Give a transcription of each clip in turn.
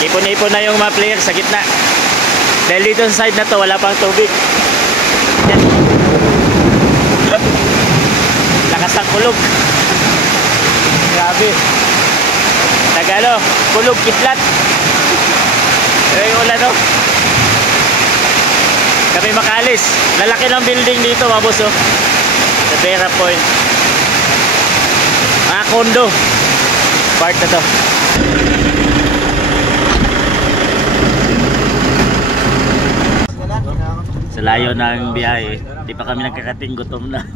Ipon-ipon na yung mga players sa gitna. Dahil dito sa side na to, wala pang tubig. Lakas ang kulog. Grabe. Nagano, kulog, kitlat. Yung ulan, no? Kami makalis. Lalaki ng building dito, mga boss, oh. Sa Vera Point. Mga kondo. Part na to. Sa layo ng biyahe, di pa kami nagkakating, gutom na.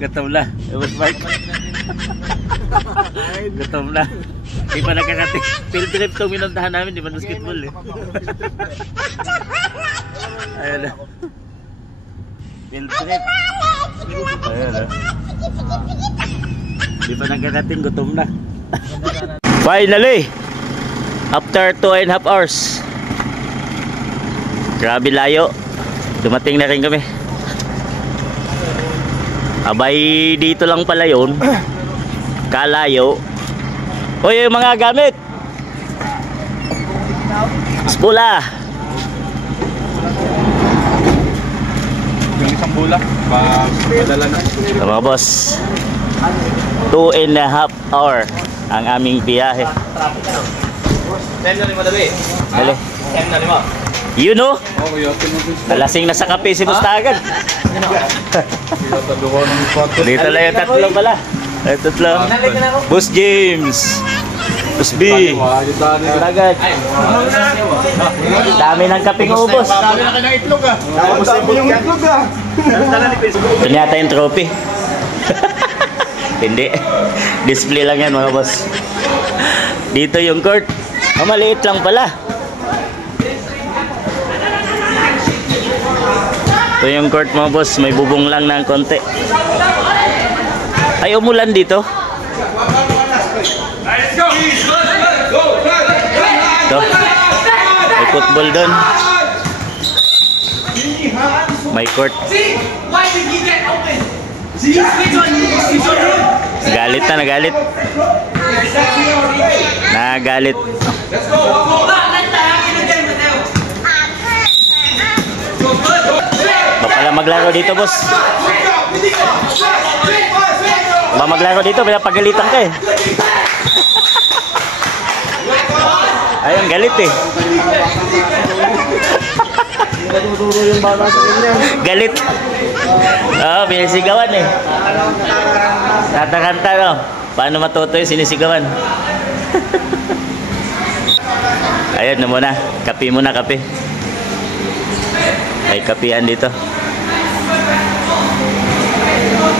Gutom na. Gutom na. Di pa nagkakating. Field trip itong minuntahan namin, di ba basketball eh. Ayan na. Field trip. Ayan na. Di pa nagkakating, gutom na. Finally! After 2.5 hours. Grabe layo. Dumating na rin kami. Abay, dito lang pala yun. Kalayo. Hoy, yung mga gamit. Spula. Yung isang bula, padala na. Mga boss, 2.5 hour ang aming biyahe. Dali. You know? Nalasing na sa kape si Bustagan. Dito lang yung tatlo pala. Tatlo. Boss James. Boss B. Agad. Dami ng kapeng ubos. Dami na kayo ng itlog ah. Dami yung itlog ah. Ito yata yung trophy. Hindi. Display lang yan mga boss. Dito yung court. Maliit lang pala. Ito yung court mga boss. May bubong lang ng konti. Ay, umulan dito. Ito. May football doon. May court. Galit na, nagalit. Nagalit. Baka maglaro dito, boss. Baka maglaro dito, pinapagalitan ka eh. Ayun, galit eh. Galit. Oo, pinisigawan eh. Kanta-kanta, no? Paano matuto yung sinisigawan? Ayun na muna. Kape muna, kape. May kapian dito.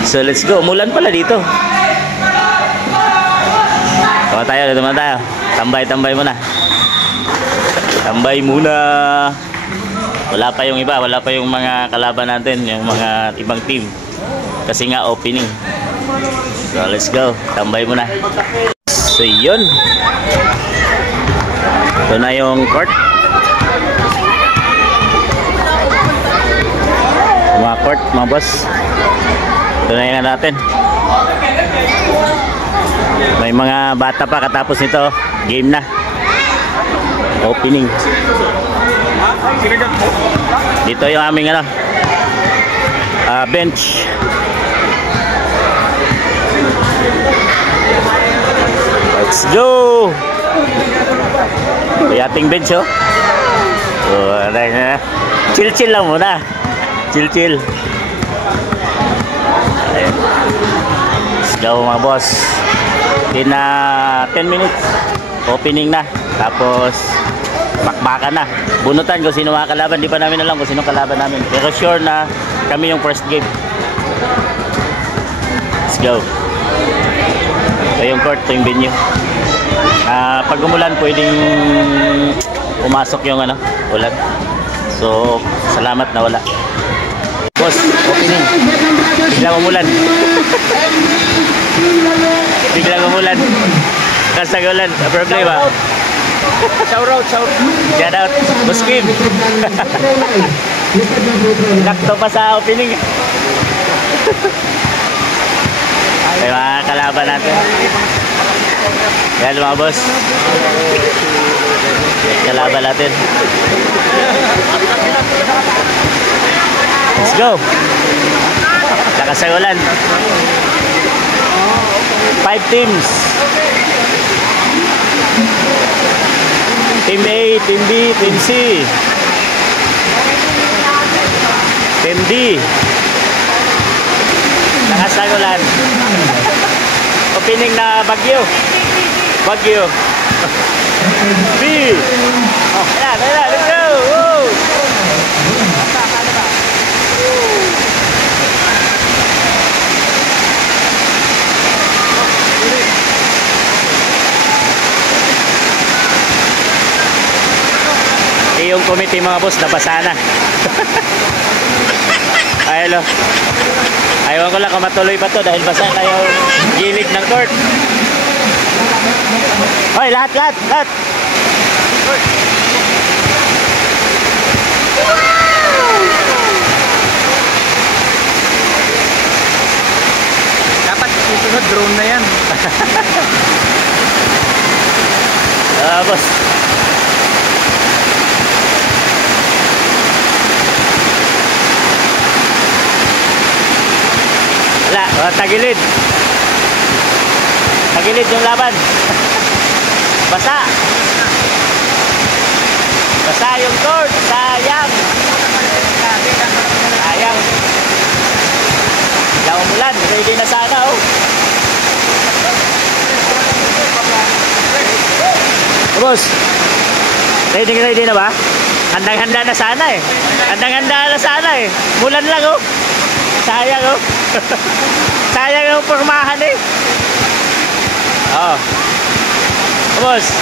So let's go. Umulan pala dito. Tama tayo. Tambay muna. Tambay muna. Wala pa yung iba. Wala pa yung mga kalaban natin. Yung mga ibang team. Kasi nga opening. So let's go. Tambay muna. So yun. Ito na yung court. Mga court, mga boss. Ito na yun natin. May mga bata pa katapos nito. Game na. Opening. Dito yung aming bench. Let's go. May ating bench, oh. So, chill lang muna. Chill. Ayan. Let's go mga boss. In 10 minutes opening na. Tapos bakbakan na. Bunutan kung sino mga kalaban. Di pa namin alam kung sino kalaban namin. Pero sure na kami yung first game. Let's go. Ito yung court, ito yung venue. Pag umulan pwedeng pumasok yung ulan. So salamat na wala. Boss, opening. Biglang umulan. Biglang umulan. Kasagulan, problema. Shout out. Shout out. Boss Kim. Nakto pa sa opening. Ay mga kalaban natin. Yan mga boss. Kalaban natin. Let's go. Lakas ang ulan. 5 teams. Team A, Team B, Team C. Team D. Lakas ang ulan. Opening na Bagyo. Bagyo. B. Oh, ayan, let's go. Woo. Yung committee mga boss, nabasa na. Ayun o. Ayaw ko lang kung matuloy pa to dahil basa na yung gilid ng court. Hoy, lahat. Dapat susunod drone na yan. Boss. Wala, tagilid. Tagilid yung laban. Basa. Basa yung court. Sayang. Sayang. Daw umulan. Ready na sana oh. Boss. Ready na ba? Handang-handa na sana eh. Handang-handa na sana eh. Mulan lang oh. Sayang oh. Sayang yung pormahan eh. Oh. Boss,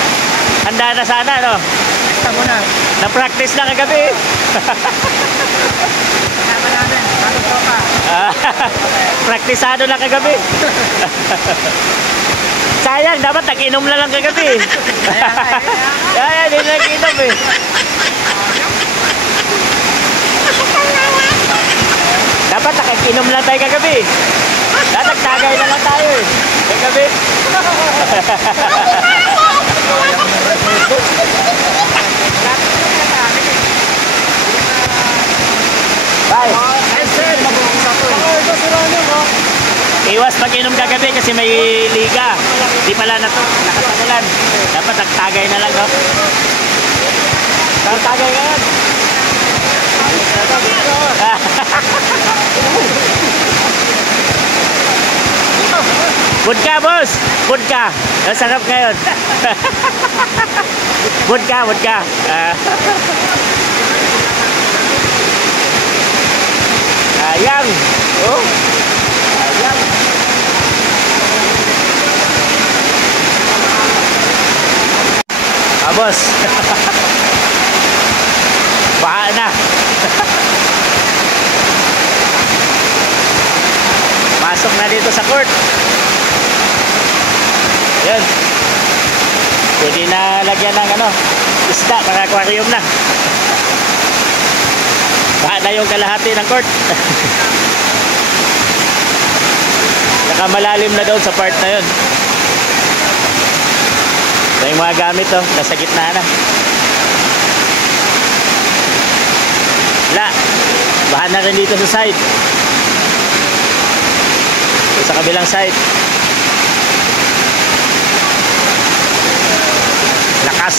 handa na sana no? Basta mo na. Na-practice na kagabi. Kasama namin. Bago po ka. Praktisado na kagabi. Sayang, dapat nag-inom na lang kagabi. Kaya, hindi na nag-inom eh. Dapat nakag-inom lang tayo kagabi. Tatagtagay na lang tayo eh. Kagabi. Bye. Iwas pag-inom kagabi kasi may liga. Di pala nakatagulan. Dapat nagtagay na lang, no? Tagay ka yan. Vodka, boss! Vodka! Sarap ngayon. Vodka. Sayang. Oh. Sayang. Boss. Baha na. Masok na dito sa court. Yan. Pwede na lagyan ng isda, mga aquarium na. Baha na yung kalahati ng court. Nakamalalim na doon sa part na yun. Yung mga gamit nasa gitna na. Wala. Baha na rin dito sa side. Sa kabilang side. Lakas.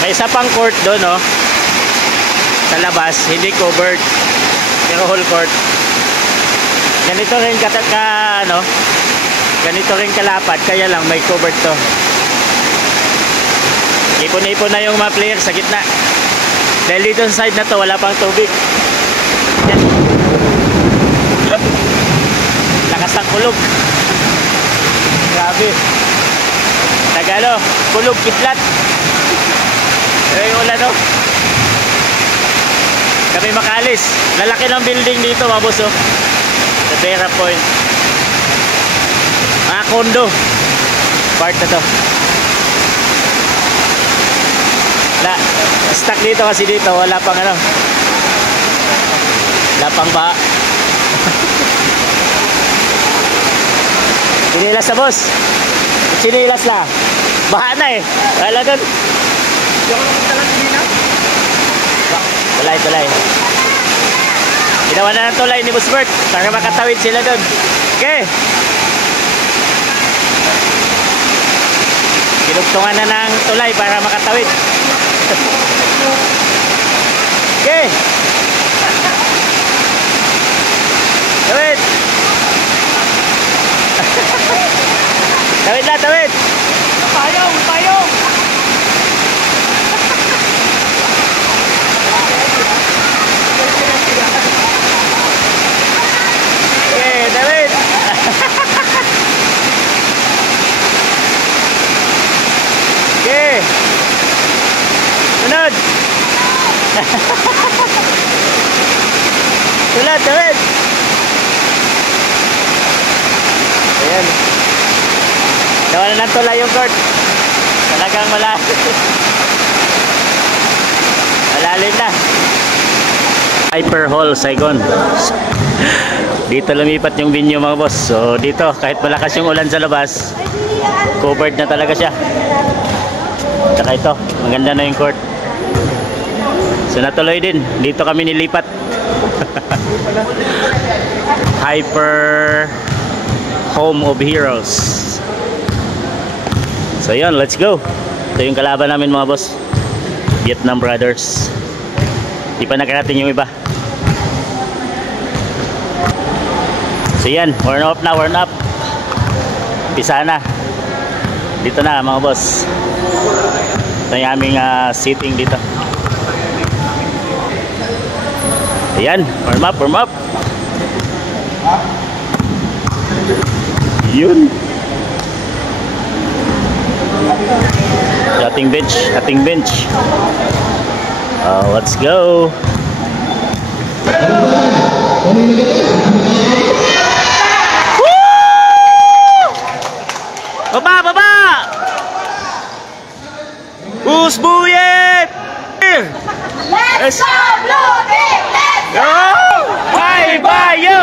May isa pang court doon, sa labas, hindi covered. Pero whole court. Ganito rin ganito rin kalapad, kaya lang may covered to. Ipon-ipon na yung mga player sa gitna. Dahil dito sa side na to, wala pang tubig. Yan. Lakas ng kulog. Grabe. Kulog, kitlat. Yung ulan kami makalis. Lalaki ng building dito, mga boss sa Vera Point. Mga kondo. Part na to. Stuck dito kasi dito. Wala pang wala pang baha. Pinila sa boss. Sinilas na. Baha na eh. Wala doon. Hindi ako nakagtalang kanina. Tulay. Ginawa na ng tulay ni Boss Bert para makatawid sila doon. Okay. Kinugtungan na ng tulay para makatawid. Okay. Tawid. Tawid. Payong. Okay, tawid. Okay. Sunod. Sunod, tawid. Ayan. Nawala ng tulay yung court. Talagang malalim na. Hyper Hall, Saigon. Dito lumipat yung venue mga boss. So dito kahit malakas yung ulan sa labas, covered na talaga siya. Tsaka ito, maganda na yung court. So natuloy din. Dito kami nilipat. Hyper Home of Heroes. So yun, let's go. Ito yung kalaban namin mga boss. Vietnam Brothers. Di pa nakarating yung iba. So yan, warm up. Pisa na. Dito na mga boss. Ito yung aming seating dito. Ayan, warm up. Yun. Ating bench. Let's go. Woo! Baba! Who's buoyant? Let's go, Blue Team! Let's Go! Bye, bye, yo!